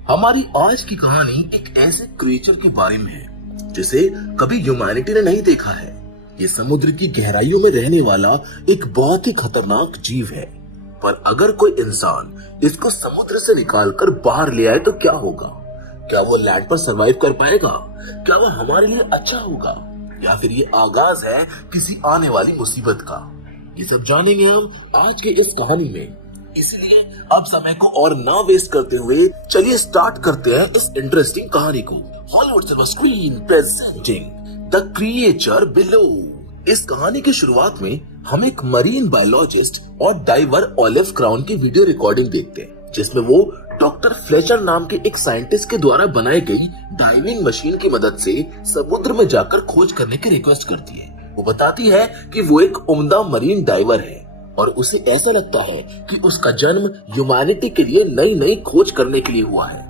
हमारी आज की कहानी एक ऐसे क्रिएचर के बारे में है जिसे कभी ह्यूमैनिटी ने नहीं देखा है। ये समुद्र की गहराइयों में रहने वाला एक बहुत ही खतरनाक जीव है, पर अगर कोई इंसान इसको समुद्र से निकालकर बाहर ले आए तो क्या होगा? क्या वो लैंड पर सरवाइव कर पाएगा? क्या वो हमारे लिए अच्छा होगा, या फिर ये आगाज है किसी आने वाली मुसीबत का? ये सब जानेंगे हम आज के इस कहानी में। इसलिए अब समय को और ना वेस्ट करते हुए चलिए स्टार्ट करते हैं इस इंटरेस्टिंग कहानी को। Hollywood silver screen presenting the creature below. इस कहानी की शुरुआत में हम एक मरीन बायोलॉजिस्ट और डाइवर ओलिव क्राउन की वीडियो रिकॉर्डिंग देखते हैं, जिसमें वो डॉक्टर फ्लेचर नाम के एक साइंटिस्ट के द्वारा बनाई गई डाइविंग मशीन की मदद से समुद्र में जाकर खोज करने की रिक्वेस्ट करती है। वो बताती है कि वो एक उम्दा मरीन डाइवर है और उसे ऐसा लगता है कि उसका जन्म ह्यूमैनिटी के लिए नई नई खोज करने के लिए हुआ है,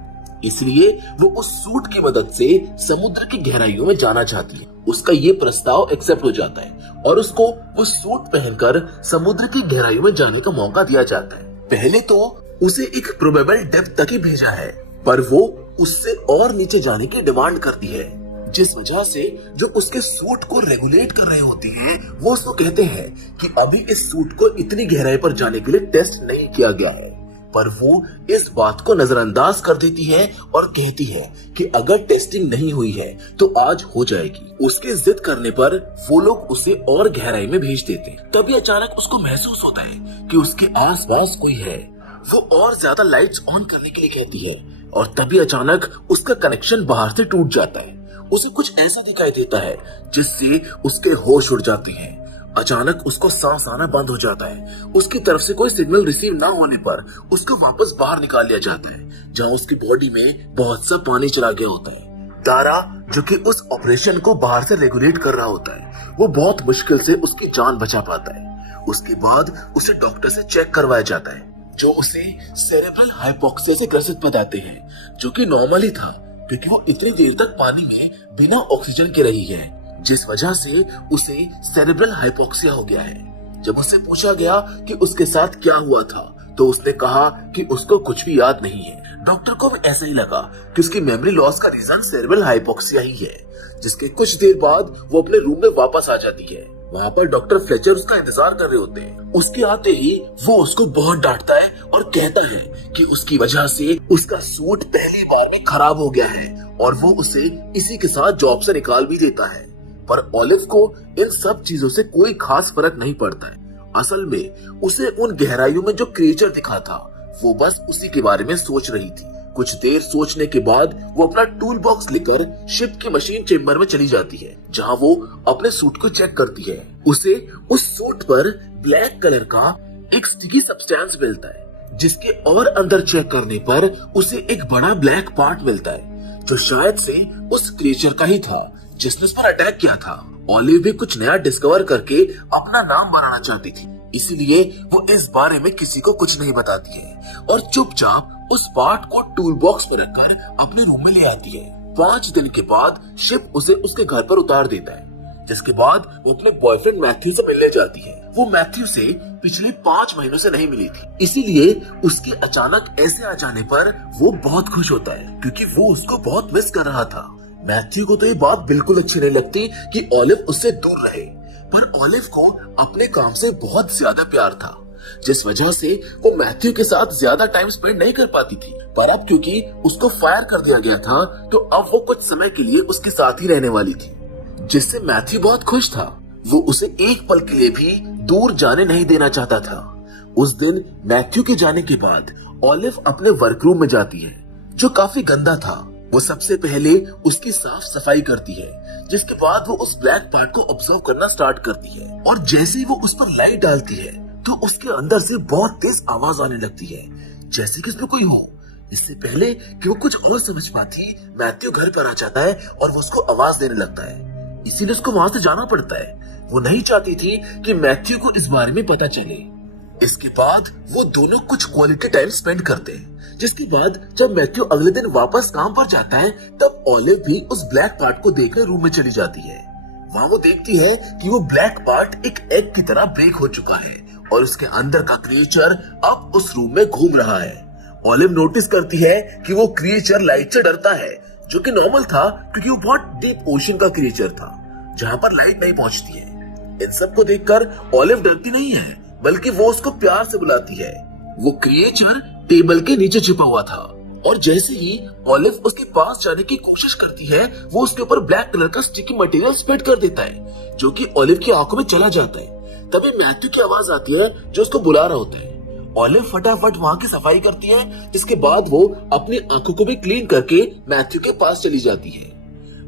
इसलिए वो उस सूट की मदद से समुद्र की गहराइयों में जाना चाहती है। उसका ये प्रस्ताव एक्सेप्ट हो जाता है और उसको वो सूट पहनकर समुद्र की गहराइयों में जाने का मौका दिया जाता है। पहले तो उसे एक प्रोबेबल डेप्थ तक ही भेजा है, पर वो उससे और नीचे जाने की डिमांड करती है, जिस वजह से जो उसके सूट को रेगुलेट कर रहे होते हैं वो उसको कहते हैं कि अभी इस सूट को इतनी गहराई पर जाने के लिए टेस्ट नहीं किया गया है। पर वो इस बात को नजरअंदाज कर देती है और कहती है कि अगर टेस्टिंग नहीं हुई है तो आज हो जाएगी। उसके जिद करने पर वो लोग उसे और गहराई में भेज देते हैं। तभी अचानक उसको महसूस होता है कि उसके आसपास कोई है। वो और ज्यादा लाइट्स ऑन करने के लिए कहती है और तभी अचानक उसका कनेक्शन बाहर से टूट जाता है। उसे कुछ ऐसा दिखाई देता है जिससे उसके होश उड़ जाते हैं। अचानक उसको सांस आना बंद हो जाता है। उसकी तरफ से कोई सिग्नल रिसीव ना होने पर उसको वापस बाहर निकाल लिया जाता है, जहां उसकी बॉडी में बहुत सा पानी चला गया होता है। तारा, जो कि उस ऑपरेशन को बाहर से रेगुलेट कर रहा होता है, वो बहुत मुश्किल से उसकी जान बचा पाता है। उसके बाद उसे डॉक्टर से चेक करवाया जाता है, जो उसे सेरेब्रल हाइपोक्सिया से ग्रसित बताते हैं, जो कि नॉर्मल ही था क्योंकि वो इतनी देर तक पानी में बिना ऑक्सीजन के रही है, जिस वजह से उसे सेरेब्रल हाइपोक्सिया हो गया है। जब उससे पूछा गया कि उसके साथ क्या हुआ था तो उसने कहा कि उसको कुछ भी याद नहीं है। डॉक्टर को भी ऐसा ही लगा कि उसकी मेमोरी लॉस का रीजन सेरेब्रल हाइपोक्सिया ही है। जिसके कुछ देर बाद वो अपने रूम में वापस आ जाती है। वहाँ पर डॉक्टर फ्लेचर उसका इंतजार कर रहे होते हैं। उसके आते ही वो उसको बहुत डांटता है और कहता है कि उसकी वजह से उसका सूट पहली बार में खराब हो गया है और वो उसे इसी के साथ जॉब से निकाल भी देता है। पर ओलिव को इन सब चीजों से कोई खास फर्क नहीं पड़ता है। असल में उसे उन गहराइयों में जो क्रिएचर दिखा था वो बस उसी के बारे में सोच रही थी। कुछ देर सोचने के बाद वो अपना टूल बॉक्स लेकर शिप की मशीन चेम्बर में चली जाती है, जहां वो अपने सूट को चेक करती है। उसे उस सूट पर ब्लैक कलर का एक स्टिकी सब्सटेंस मिलता है, जिसके और अंदर चेक करने पर उसे एक बड़ा ब्लैक पार्ट मिलता है, जो शायद से उस क्रिएचर का ही था जिसने उस पर अटैक किया था। ओलिव भी कुछ नया डिस्कवर करके अपना नाम बनाना चाहती थी, इसलिए वो इस बारे में किसी को कुछ नहीं बताती है और चुपचाप उस पार्ट को टूल बॉक्स में रखकर अपने रूम में ले आती है। 5 दिन के बाद शिप उसे उसके घर पर उतार देता है, जिसके बाद वो अपने बॉयफ्रेंड मैथ्यू से मिलने जाती है। वो मैथ्यू से पिछले 5 महीनों से नहीं मिली थी, इसीलिए उसके अचानक ऐसे आ जाने पर वो बहुत खुश होता है क्योंकि वो उसको बहुत मिस कर रहा था। मैथ्यू को तो ये बात बिल्कुल अच्छी नहीं लगती कि ओलिव उससे दूर रहे, पर ओलिव को अपने काम से बहुत ज्यादा प्यार था, जिस वजह से वो मैथ्यू के साथ ज्यादा टाइम स्पेंड नहीं कर पाती थी। पर अब क्योंकि उसको फायर कर दिया गया था तो अब वो कुछ समय के लिए उसके साथ ही रहने वाली थी, जिससे मैथ्यू बहुत खुश था। वो उसे एक पल के लिए भी दूर जाने नहीं देना चाहता था। उस दिन मैथ्यू के जाने के बाद ओलिव अपने वर्क रूम में जाती है, जो काफी गंदा था। वो सबसे पहले उसकी साफ सफाई करती है, जिसके बाद वो उस ब्लैक पार्ट को ऑब्जर्व करना स्टार्ट करती है और जैसे ही वो उस पर लाइट डालती है तो उसके अंदर से बहुत तेज आवाज आने लगती है, जैसे कि उसमें कोई हो। इससे पहले कि वो कुछ और समझ पाती, मैथ्यू घर पर आ जाता है और वो उसको आवाज देने लगता है, इसीलिए उसको वहां से जाना पड़ता है। वो नहीं चाहती थी कि मैथ्यू को इस बारे में पता चले। इसके बाद वो दोनों कुछ क्वालिटी टाइम स्पेंड करते हैं, जिसके बाद जब मैथ्यू अगले दिन वापस काम पर जाता है तब ओलिव भी उस ब्लैक पार्ट को देखकर रूम में चली जाती है। वहाँ वो देखती है कि वो ब्लैक पार्ट एक एग की तरह ब्रेक हो चुका है और उसके अंदर का क्रिएचर अब उस रूम में घूम रहा है। ऑलिव नोटिस करती है कि वो क्रिएचर लाइट से डरता है, जो कि नॉर्मल था क्योंकि वो बहुत डीप ओशन का क्रिएचर था जहां पर लाइट नहीं पहुंचती है। इन सब को देखकर ऑलिव डरती नहीं है, बल्कि वो उसको प्यार से बुलाती है। वो क्रिएचर टेबल के नीचे छिपा हुआ था और जैसे ही ऑलिव उसके पास जाने की कोशिश करती है, वो उसके ऊपर ब्लैक कलर का स्टिकी मटेरियल स्प्रेड कर देता है, जो कि ऑलिव की आंखों में चला जाता है। तभी मैथ्यू की आवाज आती है जो उसको बुला रहा होता है। ऑलिव फटाफट वहां की सफाई करती है, जिसके बाद वो अपनी आंखों को भी क्लीन करके मैथ्यू के पास चली जाती है।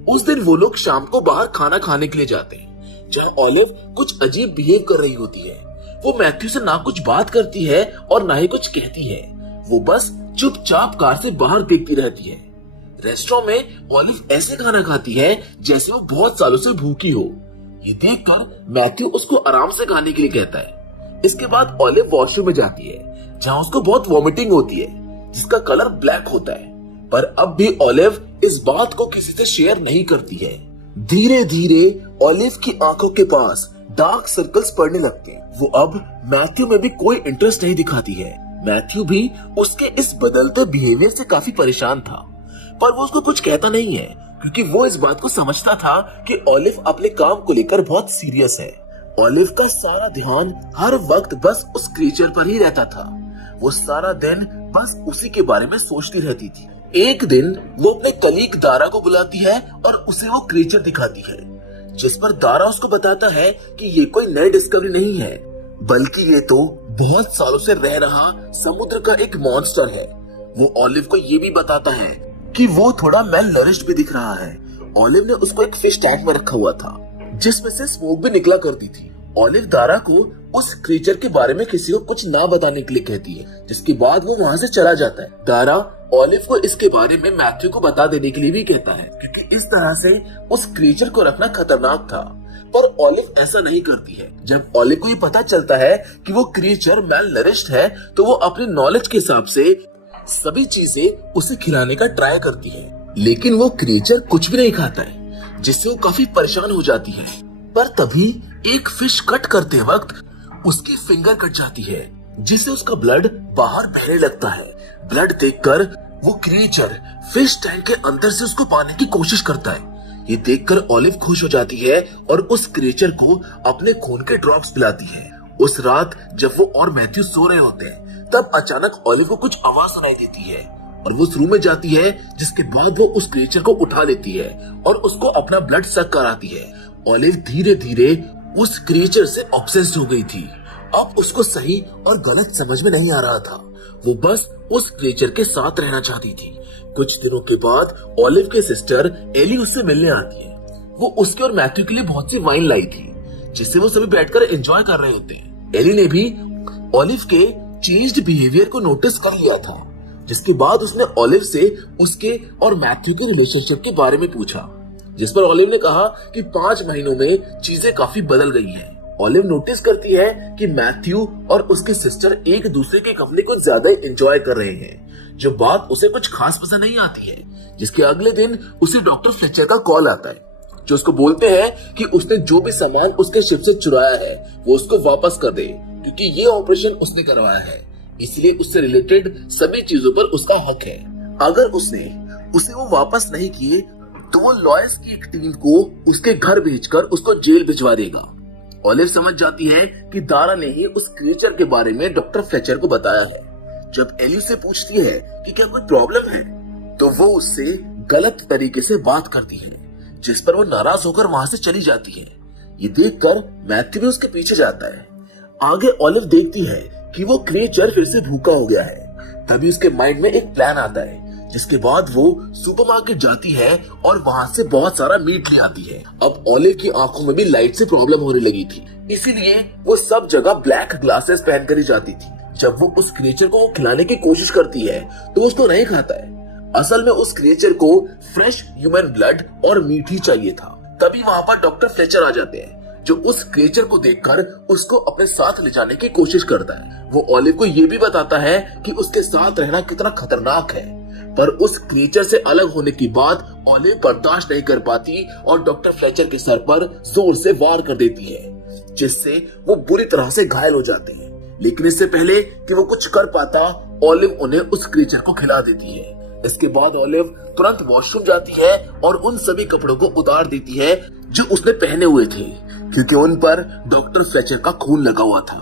उस दिन वो लोग शाम को बाहर खाना खाने के लिए जाते हैं, जहां ऑलिव कुछ अजीब बिहेव कर रही होती है। वो मैथ्यू से ना कुछ बात करती है और ना ही कुछ कहती है। वो बस चुपचाप कार से बाहर देखती रहती है। रेस्टोरेंट में ऑलिव ऐसे खाना खाती है जैसे वो बहुत सालों से भूखी हो। ये देखकर मैथ्यू उसको आराम से खाने के लिए कहता है। इसके बाद ऑलिव वॉशरूम में जाती है, जहां उसको बहुत वॉमिटिंग होती है, जिसका कलर ब्लैक होता है। पर अब भी ऑलिव इस बात को किसी से शेयर नहीं करती है। धीरे धीरे ऑलिव की आंखों के पास डार्क सर्कल्स पड़ने लगते हैं। वो अब मैथ्यू में भी कोई इंटरेस्ट नहीं दिखाती है। मैथ्यू भी उसके इस बदलते बिहेवियर से काफी परेशान था, पर वो उसको कुछ कहता नहीं है, क्योंकि वो इस बात को समझता था कि ऑलिव अपने काम को लेकर बहुत सीरियस है। ऑलिव का सारा ध्यान हर वक्त बस उस क्रिएचर पर ही रहता था। वो सारा दिन बस उसी के बारे में सोचती रहती थी। एक दिन वो अपने कलीग दारा को बुलाती है और उसे वो क्रिएचर दिखाती है, जिस पर दारा उसको बताता है कि ये कोई नई डिस्कवरी नहीं है, बल्कि ये तो बहुत सालों से रह रहा समुद्र का एक मॉन्स्टर है। वो ऑलिव को ये भी बताता है कि वो थोड़ा मेल नरिश्ड भी दिख रहा है। ऑलिव ने उसको एक फिश टैंक में रखा हुआ था, जिसमें से स्मोक भी निकला करती थी। ऑलिव दारा को उस क्रिएचर के बारे में किसी को कुछ ना बताने के लिए कहती है, जिसके बाद वो वहां से चला जाता है। दारा ऑलिव को इसके बारे में मैथ्यू को बता देने के लिए भी कहता है, क्योंकि इस तरह से उस क्रिएचर को रखना खतरनाक था। पर ऑलिव ऐसा नहीं करती है। जब ऑलिव को ये पता चलता है कि वो क्रिएचर मेल नरिश्ड है, तो वो अपनी नॉलेज के हिसाब से सभी चीजें उसे खिलाने का ट्राई करती है, लेकिन वो क्रिएचर कुछ भी नहीं खाता है, जिससे वो काफी परेशान हो जाती है। पर तभी एक फिश कट करते वक्त उसकी फिंगर कट जाती है, जिससे उसका ब्लड बाहर बहने लगता है। ब्लड देखकर वो क्रिएचर फिश टैंक के अंदर से उसको पाने की कोशिश करता है। ये देखकर ऑलिव खुश हो जाती है और उस क्रिएचर को अपने खून के ड्रॉप्स पिलाती है। उस रात जब वो और मैथ्यू सो रहे होते हैं, तब अचानक ऑलिव को कुछ आवाज सुनाई देती है और वो उस रूम में जाती है, जिसके बाद वो उस क्रिएचर को उठा लेती है और उसको अपना ब्लड सक कराती है। ऑलिव धीरे धीरे उस क्रिएचर से ऑब्सेस्ड हो गई थी। अब उसको सही और गलत समझ में नहीं आ रहा था। वो बस उस क्रिएचर के साथ रहना चाहती थी। कुछ दिनों के बाद ऑलिव के सिस्टर एली उससे मिलने आती है। वो उसके और मैथ्यू के लिए बहुत सी वाइन लाई थी, जिससे वो सभी बैठकर एंजॉय कर रहे होते हैं। एली ने भी ऑलिव के चेंज्ड बिहेवियर को नोटिस कर लिया था, जिसके बाद उसने ऑलिव से उसके और मैथ्यू के रिलेशनशिप के बारे में पूछा, जिस पर ऑलिव ने कहा कि 5 महीनों में चीजें काफी बदल गई हैं। ऑलिव नोटिस करती है कि मैथ्यू और उसके सिस्टर एक दूसरे के कंपनी को ज्यादा एंजॉय कर रहे हैं, जो बात उसे कुछ खास पसंद नहीं आती है। जिसके अगले दिन उसे डॉक्टर फ्लेचर का कॉल आता है, जो उसको बोलते हैं कि उसने जो भी सामान उसके शिप से चुराया है वो उसको वापस कर दे, क्योंकि ये ऑपरेशन उसने करवाया है, इसलिए उससे रिलेटेड सभी चीजों पर उसका हक है। अगर उसने उसे वो वापस नहीं किए तो वो लॉयर्स की एक टीम को उसके घर भेजकर उसको जेल भिजवा देगा। ऑलिव समझ जाती है कि दारा ने ही उस क्रिएचर के बारे में डॉक्टर फ्लेचर को बताया है। जब एली से पूछती है कि क्या कोई प्रॉब्लम है, तो वो उससे गलत तरीके से बात करती है, जिस पर वो नाराज होकर वहां से चली जाती है। ये देखकर मैथ्यू भी उसके पीछे जाता है। आगे ऑलिव देखती है कि वो क्रिएचर फिर से भूखा हो गया है। तभी उसके माइंड में एक प्लान आता है, जिसके बाद वो सुपरमार्केट जाती है और वहां से बहुत सारा मीट ले आती है। अब ऑलिव की आंखों में भी लाइट से प्रॉब्लम होने लगी थी, इसीलिए वो सब जगह ब्लैक ग्लासेस पहनकर ही जाती थी। जब वो उस क्रिएचर को खिलाने की कोशिश करती है तो उसको नहीं खाता है। असल में उस क्रिएचर को फ्रेश ह्यूमन ब्लड और मीट ही चाहिए था। तभी वहां पर डॉक्टर फ्लेचर आ जाते हैं, जो उस क्रिएचर को देखकर उसको अपने साथ ले जाने की कोशिश करता है। वो ऑलिव को ये भी बताता है कि उसके साथ रहना कितना खतरनाक है, पर उस क्रिएचर से अलग होने की बात ऑलिव बर्दाश्त नहीं कर पाती और डॉक्टर फ्लेचर के सर पर जोर से वार कर देती है, जिससे वो बुरी तरह से घायल हो जाती है। लेकिन इससे पहले कि वो कुछ कर पाता, ऑलिव उन्हें उस क्रीचर को खिला देती है। इसके बाद ऑलिव तुरंत वॉशरूम जाती है और उन सभी कपड़ों को उतार देती है जो उसने पहने हुए थे, क्योंकि उन पर डॉक्टर फ्लेचर का खून लगा हुआ था।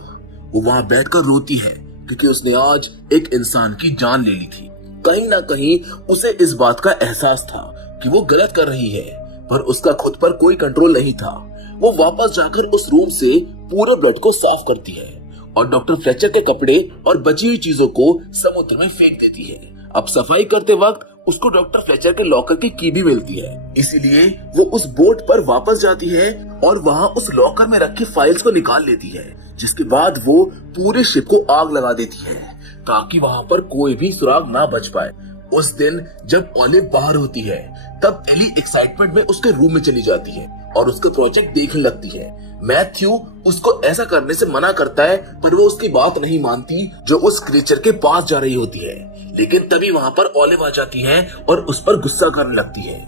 वो वहां बैठकर रोती है क्योंकि उसने आज एक इंसान की जान ले ली थी। कहीं ना कहीं उसे इस बात का एहसास था कि वो गलत कर रही है, पर उसका खुद पर कोई कंट्रोल नहीं था। वो वापस जाकर उस रूम से पूरे ब्लड को साफ करती है और डॉक्टर फ्लेचर के कपड़े और बची हुई चीजों को समुद्र में फेंक देती है। अब सफाई करते वक्त उसको डॉक्टर फ्लेचर के लॉकर की की भी मिलती है, इसीलिए वो उस बोट पर वापस जाती है और वहाँ उस लॉकर में रखी फाइल्स को निकाल लेती है, जिसके बाद वो पूरे शिप को आग लगा देती है ताकि वहाँ पर कोई भी सुराग ना बच पाए। उस दिन जब ऑलिव बाहर होती है तब एली एक्साइटमेंट में उसके रूम में चली जाती है और उसका प्रोजेक्ट देखने लगती है। मैथ्यू उसको ऐसा करने से मना करता है, पर वो उसकी बात नहीं मानती जो उस क्रीचर के पास जा रही होती है। लेकिन तभी वहाँ पर ऑलिव आ जाती है और उस पर गुस्सा करने लगती है,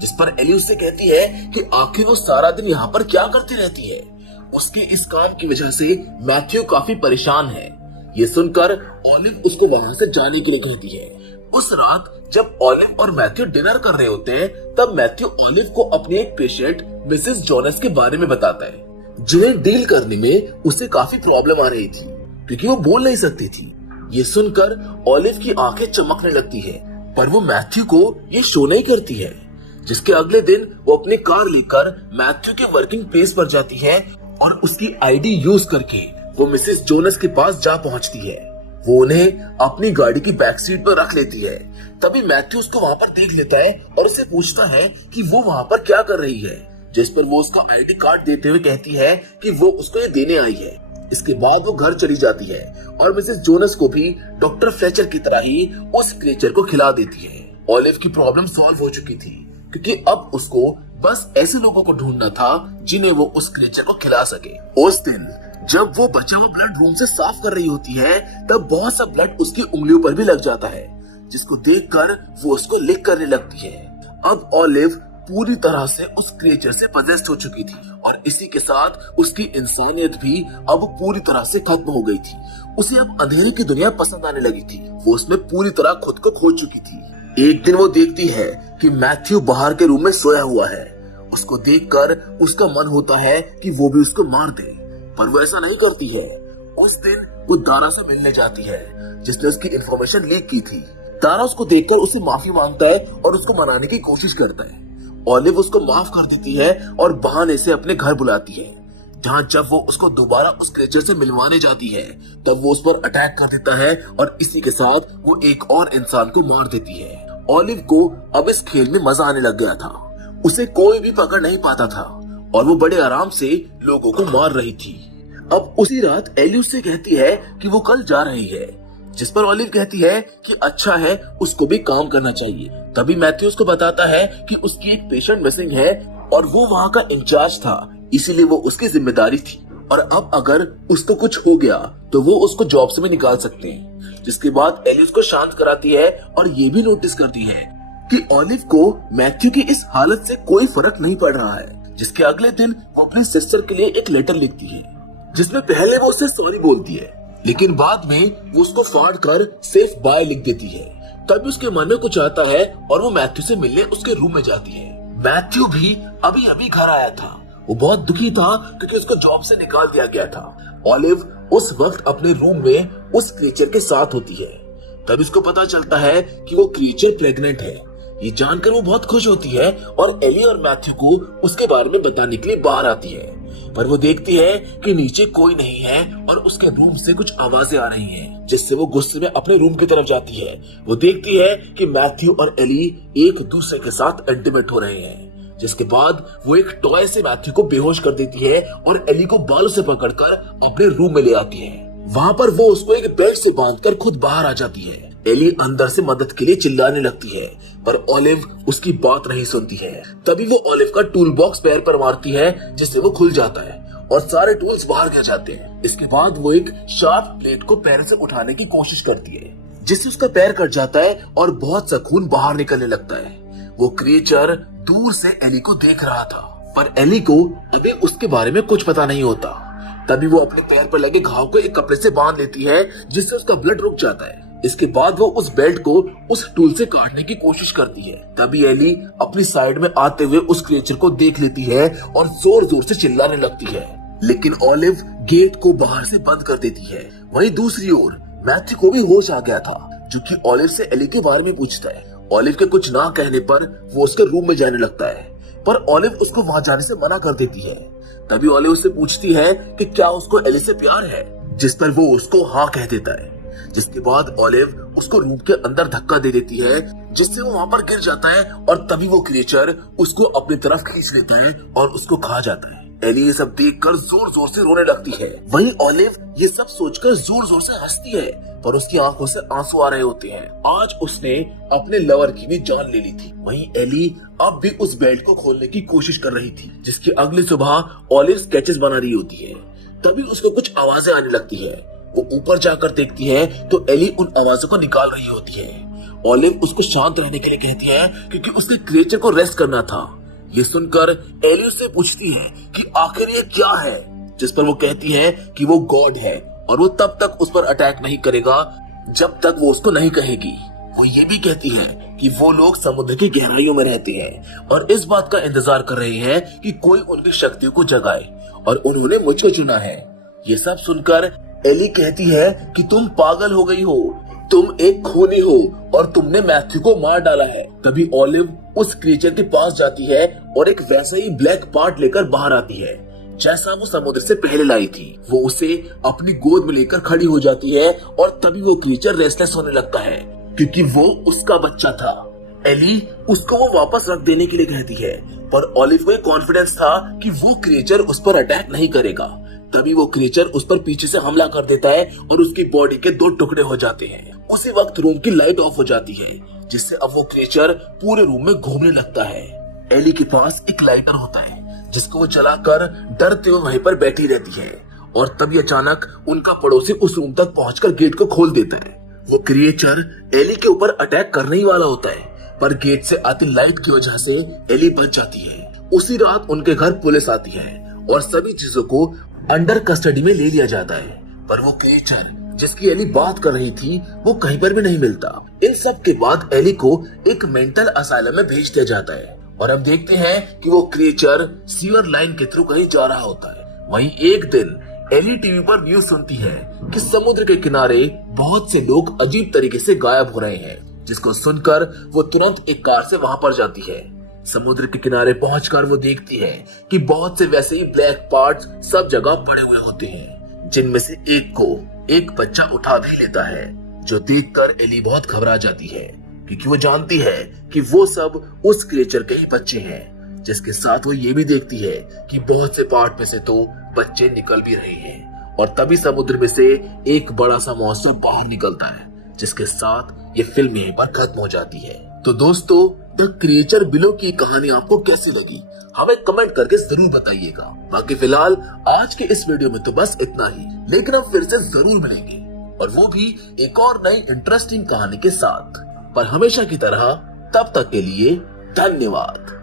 जिस पर एली उससे कहती है कि आखिर वो सारा दिन यहाँ पर क्या करती रहती है। उसके इस काम की वजह से मैथ्यू काफी परेशान है। ये सुनकर ऑलिव उसको वहाँ से जाने के लिए कहती है। उस रात जब ऑलिव और मैथ्यू डिनर कर रहे होते हैं तब मैथ्यू ऑलिव को अपने एक पेशेंट मिसेस जोनस के बारे में बताता है, जिन्हें डील करने में उसे काफी प्रॉब्लम आ रही थी क्योंकि वो बोल नहीं सकती थी। ये सुनकर ऑलिव की आंखें चमकने लगती है, पर वो मैथ्यू को ये शो नहीं करती है। जिसके अगले दिन वो अपनी कार लेकर मैथ्यू के वर्किंग प्लेस पर जाती है और उसकी आईडी यूज करके वो मिसेस जोनस के पास जा पहुंचती है। वो उन्हें अपनी गाड़ी की बैक सीट पर रख लेती है। तभी मैथ्यू उसको वहाँ पर देख लेता है और उससे पूछता है कि वो वहाँ पर क्या कर रही है, जिस पर वो उसका आईडी कार्ड देते हुए कहती है कि वो उसको ये देने आई है। इसके बाद वो घर चली जाती है और मिसेस जोनस को भी डॉक्टर फ्लेचर की तरह ही उस क्रीचर को खिला देती है। ऑलिव की प्रॉब्लम सॉल्व हो चुकी थी क्योंकि अब उसको बस ऐसे लोगों को ढूंढना था जिन्हें वो उस क्रीचर को खिला सके। उस दिन जब वो बचा हुआ ब्लड रूम से साफ कर रही होती है तब बहुत सा ब्लड उसकी उंगलियों पर भी लग जाता है, जिसको देखकर वो उसको लिक करने लगती है। अब ऑलिव पूरी तरह से उस क्रिएचर से पजेस्ड हो चुकी थी और इसी के साथ उसकी इंसानियत भी अब पूरी तरह से खत्म हो गई थी। उसे अब अंधेरे की दुनिया पसंद आने लगी थी। वो उसमें पूरी तरह खुद को खो चुकी थी। एक दिन वो देखती है कि मैथ्यू बाहर के रूम में सोया हुआ है। उसको देखकर उसका मन होता है कि वो भी उसको मार दे, पर वो ऐसा नहीं करती है। उस दिन वो दारा से मिलने जाती है जिसने उसकी इंफॉर्मेशन लीक की थी। दारा उसको देखकर उससे माफी मांगता है और उसको मनाने की कोशिश करता है। ऑलिव उसको माफ कर देती है और बहाने से अपने घर बुलाती है, जहाँ जब वो उसको दोबारा उस क्रिएचर से मिलवाने जाती है तब वो उस पर अटैक कर देता है और इसी के साथ वो एक और इंसान को मार देती है। ऑलिव को अब इस खेल में मजा आने लग गया था। उसे कोई भी पकड़ नहीं पाता था और वो बड़े आराम से लोगों को मार रही थी। अब उसी रात एली उससे कहती है कि वो कल जा रही है, जिस पर ऑलिव कहती है कि अच्छा है, उसको भी काम करना चाहिए। तभी मैथ्यू उसको बताता है कि उसकी एक पेशेंट मिसिंग है और वो वहाँ का इंचार्ज था, इसीलिए वो उसकी जिम्मेदारी थी और अब अगर उसको कुछ हो गया तो वो उसको जॉब से भी निकाल सकते हैं। जिसके बाद एली उसको शांत कराती है और ये भी नोटिस करती है कि ऑलिव को मैथ्यू की इस हालत से कोई फर्क नहीं पड़ रहा है। जिसके अगले दिन वो अपनी सिस्टर के लिए एक लेटर लिखती है जिसमें पहले वो उसे सॉरी बोलती है, लेकिन बाद में वो उसको फाड़ कर सिर्फ बाय लिख देती है। तभी उसके मन में कुछ आता है और वो मैथ्यू से मिलने उसके रूम में जाती है। मैथ्यू भी अभी अभी घर आया था। वो बहुत दुखी था क्योंकि उसको जॉब से निकाल दिया गया था। ऑलिव उस वक्त अपने रूम में उस क्रीचर के साथ होती है। तब इसको पता चलता है कि वो क्रीचर प्रेग्नेंट है। ये जानकर वो बहुत खुश होती है और एली और मैथ्यू को उसके बारे में बताने के लिए बाहर आती है, पर वो देखती है कि नीचे कोई नहीं है और उसके रूम से कुछ आवाजें आ रही हैं, जिससे वो गुस्से में अपने रूम की तरफ जाती है। वो देखती है कि मैथ्यू और एली एक दूसरे के साथ इंटीमेट हो रहे हैं, जिसके बाद वो एक टॉय से मैथ्यू को बेहोश कर देती है और एली को बालों से पकड़कर अपने रूम में ले आती है। वहाँ पर वो उसको एक बेल्ट से बांधकर खुद बाहर आ जाती है। एली अंदर से मदद के लिए चिल्लाने लगती है, पर ऑलिव उसकी बात नहीं सुनती है। तभी वो ऑलिव का टूल बॉक्स पैर पर मारती है, जिससे वो खुल जाता है और सारे टूल्स बाहर गिर जाते हैं। इसके बाद वो एक शार्प प्लेट को पैर से उठाने की कोशिश करती है, जिससे उसका पैर कट जाता है और बहुत सा खून बाहर निकलने लगता है। वो क्रिएचर दूर से एली को देख रहा था, पर एली को अभी उसके बारे में कुछ पता नहीं होता। तभी वो अपने पैर पर लगे घाव को एक कपड़े से बांध लेती है, जिससे उसका ब्लड रुक जाता है। इसके बाद वो उस बेल्ट को उस टूल से काटने की कोशिश करती है। तभी एली अपनी साइड में आते हुए उस क्रिएचर को देख लेती है और जोर जोर से चिल्लाने लगती है, लेकिन ऑलिव गेट को बाहर से बंद कर देती है। वहीं दूसरी ओर मैथ्यू को भी होश आ गया था, जो कि ऑलिव से एली के बारे में पूछता है। ऑलिव के कुछ ना कहने पर वो उसके रूम में जाने लगता है, पर ऑलिव उसको वहां जाने से मना कर देती है। तभी ऑलिव उससे पूछती है कि क्या उसको एली से प्यार है, जिस पर वो उसको हाँ कह देता है। जिसके बाद ऑलिव उसको रूम के अंदर धक्का दे देती है, जिससे वो वहां पर गिर जाता है और तभी वो क्रिएचर उसको अपनी तरफ खींच लेता है और उसको खा जाता है। एली ये सब देखकर जोर जोर से रोने लगती है। वहीं ऑलिव ये सब सोचकर जोर जोर से हंसती है, पर उसकी आंखों से आंसू आ रहे होते हैं। आज उसने अपने लवर की भी जान ले ली थी। वहीं एली अब भी उस बेल्ट को खोलने की कोशिश कर रही थी, जिसकी अगली सुबह ऑलिव स्केचेस बना रही होती है। तभी उसको कुछ आवाजें आने लगती है। वो ऊपर जाकर देखती है तो एली उन आवाजों को निकाल रही होती है। ऑलिव उसको शांत रहने के लिए कहती है, क्योंकि उसके क्रिएचर को रेस्ट करना था। ये सुनकर एली उससे पूछती है कि आखिर ये क्या है, जिस पर वो कहती है कि वो गॉड है और वो तब तक उस पर अटैक नहीं करेगा जब तक वो उसको नहीं कहेगी। वो ये भी कहती है कि वो लोग समुद्र की गहराइयों में रहते हैं और इस बात का इंतजार कर रहे हैं कि कोई उनकी शक्तियों को जगाए, और उन्होंने मुझको चुना है। ये सब सुनकर एली कहती है कि तुम पागल हो गई हो, तुम एक खूनी हो और तुमने मैथ्यू को मार डाला है। तभी ऑलिव उस क्रिएचर के पास जाती है और एक वैसा ही ब्लैक पार्ट लेकर बाहर आती है, जैसा वो समुद्र से पहले लाई थी। वो उसे अपनी गोद में लेकर खड़ी हो जाती है और तभी वो क्रिएचर रेस्टलेस होने लगता है, क्योंकि वो उसका बच्चा था। एली उसको वो वापस रख देने के लिए कहती है, पर ऑलिव को कॉन्फिडेंस था कि वो क्रिएचर उस पर अटैक नहीं करेगा। तभी वो क्रिएचर उस पर पीछे से हमला कर देता है और उसकी बॉडी के 2 टुकड़े हो जाते हैं। उसी वक्त रूम की लाइट ऑफ हो जाती है, जिससे अब वो क्रिएचर पूरे रूम में घूमने लगता है। एली के पास एक लाइटर होता है, जिसको वो जलाकर डरते हुए वहीं पर बैठी रहती है, और तभी अचानक उनका पड़ोसी उस रूम तक पहुंचकर गेट को खोल देता है। वो क्रिएचर एली के ऊपर अटैक करने ही वाला होता है, पर गेट से आती लाइट की वजह से एली बच जाती है। उसी रात उनके घर पुलिस आती है और सभी चीजों को अंडर कस्टडी में ले लिया जाता है, पर वो क्रिएचर जिसकी एली बात कर रही थी वो कहीं पर भी नहीं मिलता। इन सब के बाद एली को एक मेंटल असाइलम में भेज दिया जाता है, और हम देखते हैं कि वो क्रिएचर सीवर लाइन के थ्रू कहीं जा रहा होता है। वहीं एक दिन एली टीवी पर न्यूज सुनती है कि समुद्र के किनारे बहुत से लोग अजीब तरीके से गायब हो रहे हैं, जिसको सुनकर वो तुरंत एक कार से वहां पर जाती है। समुद्र के किनारे पहुंचकर वो देखती है कि बहुत से वैसे ही ब्लैक पार्ट्स सब जगह पड़े हुए होते हैं, जिनमें से एक को एक बच्चा उठा भी लेता है, जो देखकर एली बहुत घबरा जाती है, क्योंकि वो जानती है कि वो सब उस क्रिएचर के ही बच्चे हैं। जिसके साथ वो ये भी देखती है कि बहुत से पार्ट में से तो बच्चे निकल भी रहे हैं, और तभी समुद्र में से एक बड़ा सा मॉन्स्टर बाहर निकलता है, जिसके साथ ये फिल्म यहीं पर खत्म हो जाती है। तो दोस्तों, द क्रिएचर बिलो की कहानी आपको कैसी लगी हमें कमेंट करके जरूर बताइएगा। बाकी फिलहाल आज के इस वीडियो में तो बस इतना ही, लेकिन हम फिर से जरूर मिलेंगे, और वो भी एक और नई इंटरेस्टिंग कहानी के साथ। पर हमेशा की तरह तब तक के लिए धन्यवाद।